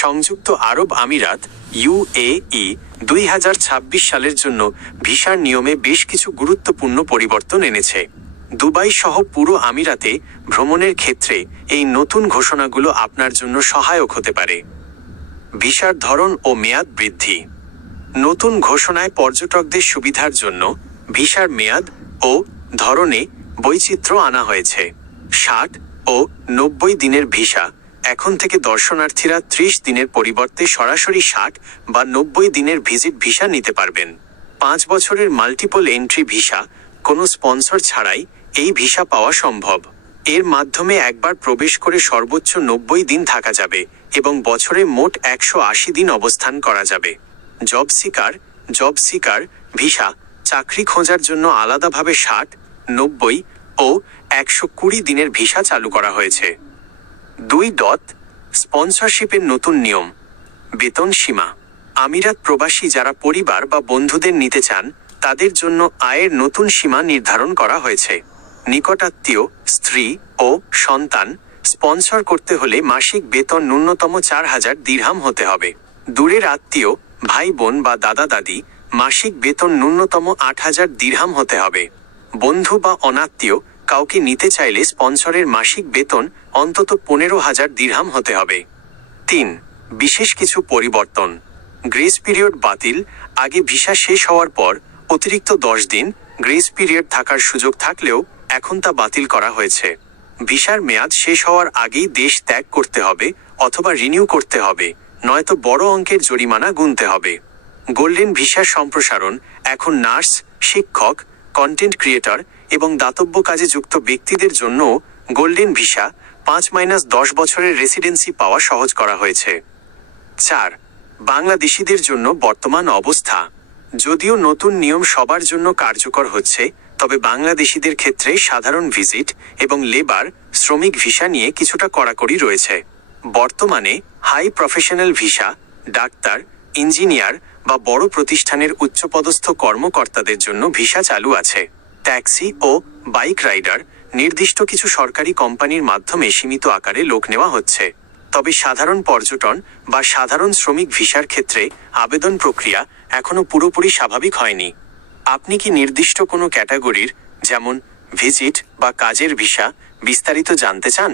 সংযুক্ত আরব আমিরাত ইউএই 2026 সালের জন্য ভিসার নিয়মে বেশ কিছু গুরুত্বপূর্ণ পরিবর্তন এনেছে। দুবাই সহ পুরো আমিরাতে ভ্রমণের ক্ষেত্রে এই নতুন ঘোষণাগুলো আপনার জন্য সহায়ক হতে পারে। ভিসার ধরন ও মেয়াদ বৃদ্ধি। নতুন ঘোষণায় পর্যটকদের সুবিধার জন্য ভিসার মেয়াদ ও ধরনে বৈচিত্র্য আনা হয়েছে। 60 ও 90 দিনের ভিসা এখন থেকে দর্শনার্থীরা 30 দিনের পরিবর্তে সরাসরি 60 বা 90 দিনের ভিজিট ভিসা নিতে পারবেন। 5 বছরের মাল্টিপল এন্ট্রি ভিসা কোনো স্পন্সর ছাড়াই এই ভিসা পাওয়া সম্ভব। এর মাধ্যমে একবার প্রবেশ করে সর্বোচ্চ 90 দিন থাকা যাবে এবং বছরে মোট 180 দিন অবস্থান করা যাবে। জব সিকার ভিসা চাকরি খোঁজার জন্য আলাদাভাবে 60, 90 ও 120 দিনের ভিসা চালু করা হয়েছে। 2. স্পন্সরশিপের নতুন নিয়ম। বেতন সীমা। আমিরাত প্রবাসী যারা পরিবার বা বন্ধুদের নিতে চান তাদের জন্য আয়ের নতুন সীমা নির্ধারণ করা হয়েছে। নিকটাত্মীয়, স্ত্রী ও সন্তান স্পন্সর করতে হলে মাসিক বেতন ন্যূনতম 4000 দিরহাম হতে হবে। দূরের আত্মীয়, ভাই বোন বা দাদা দাদি মাসিক বেতন ন্যূনতম 8000 দিরহাম হতে হবে। বন্ধু বা অনাত্মীয় কাউকে নিতে চাইলে স্পন্সরের মাসিক বেতন অন্তত 15000 দিরহাম হতে হবে। 3. বিশেষ কিছু পরিবর্তন। গ্রেস পিরিয়ড বাতিল। আগে ভিসা শেষ হওয়ার পর অতিরিক্ত 10 দিন গ্রেস পিরিয়ড থাকার সুযোগ থাকলেও এখন তা বাতিল করা হয়েছে। ভিসার মেয়াদ শেষ হওয়ার আগেই দেশ ত্যাগ করতে হবে অথবা রিনিউ করতে হবে, নয়তো বড় অঙ্কের জরিমানা গুনতে হবে। গোল্ডেন ভিসার সম্প্রসারণ। এখন নার্স, শিক্ষক, কন্টেন্ট ক্রিয়েটর এবং দাতব্য কাজে যুক্ত ব্যক্তিদের জন্য গোল্ডেন ভিসা 5-10 বছরের রেসিডেন্সি পাওয়া সহজ করা হয়েছে। 4. বাংলাদেশিদের জন্য বর্তমান অবস্থা। যদিও নতুন নিয়ম সবার জন্য কার্যকর হচ্ছে, তবে বাংলাদেশিদের ক্ষেত্রে সাধারণ ভিজিট এবং লেবার শ্রমিক ভিসা নিয়ে কিছুটা কড়াকড়ি রয়েছে। বর্তমানে হাই প্রফেশনাল ভিসা ডাক্তার, ইঞ্জিনিয়ার বা বড় প্রতিষ্ঠানের উচ্চপদস্থ কর্মকর্তাদের জন্য ভিসা চালু আছে। ট্যাক্সি ও বাইক রাইডার নির্দিষ্ট কিছু সরকারি কোম্পানির মাধ্যমে সীমিত আকারে লোক নেওয়া হচ্ছে। তবে সাধারণ পর্যটন বা সাধারণ শ্রমিক ভিসার ক্ষেত্রে আবেদন প্রক্রিয়া এখনও পুরোপুরি স্বাভাবিক হয়নি। আপনি কি নির্দিষ্ট কোনো ক্যাটাগরির, যেমন ভিজিট বা কাজের ভিসা বিস্তারিত জানতে চান?